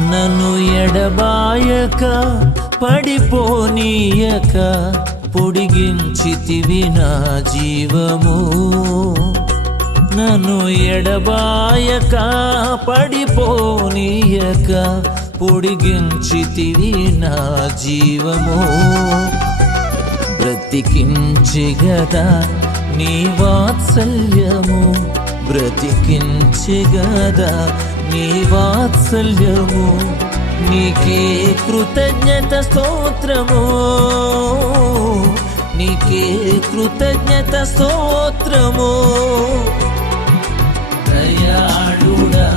నన్ను ఎడబాయక పడిపోనీయక పొడిగించితివి నా జీవము. నన్ను ఎడబాయక పడిపోనీయక పొడిగించితివి నా జీవము. బ్రతికించెగదా నీ వాత్సల్యము, బ్రతికించెగదా నీ వాత్సల్యము. నీకే కృతజ్ఞత స్తోత్రము, నీకే కృతజ్ఞత స్తోత్రము. దయాళుడా